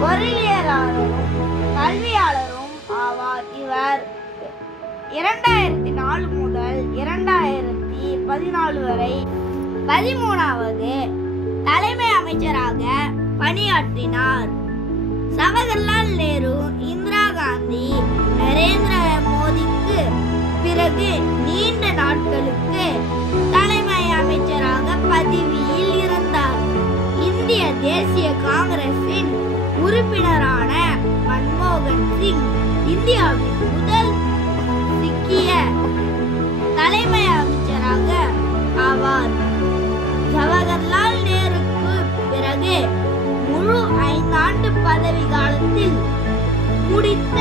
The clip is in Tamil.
பொருளியலாளரும் கல்வியாளரும் ஆவார். இவர் 2004 முதல் 2014 வரை 13வது தலைமை அமைச்சராக பணியாற்றினார். ஜவஹர்லால் நேரு, இந்திரா காந்தி, நரேந்திர மோடிக்கு பிறகு நீண்ட நாட்களுக்கு தலைமை அமைச்சராக பதவியில் இருந்தார். இந்திய தேசிய காங்கிரசின் உறுப்பினரான மன்மோகன் சிங் இந்தியாவின் முதல் சீக்கிய தலைமை அமைச்சராக ஆவார். ஜவஹர்லால் நேருக்கு பிறகு முழு 5 ஆண்டு பதவி காலத்தில் முடித்த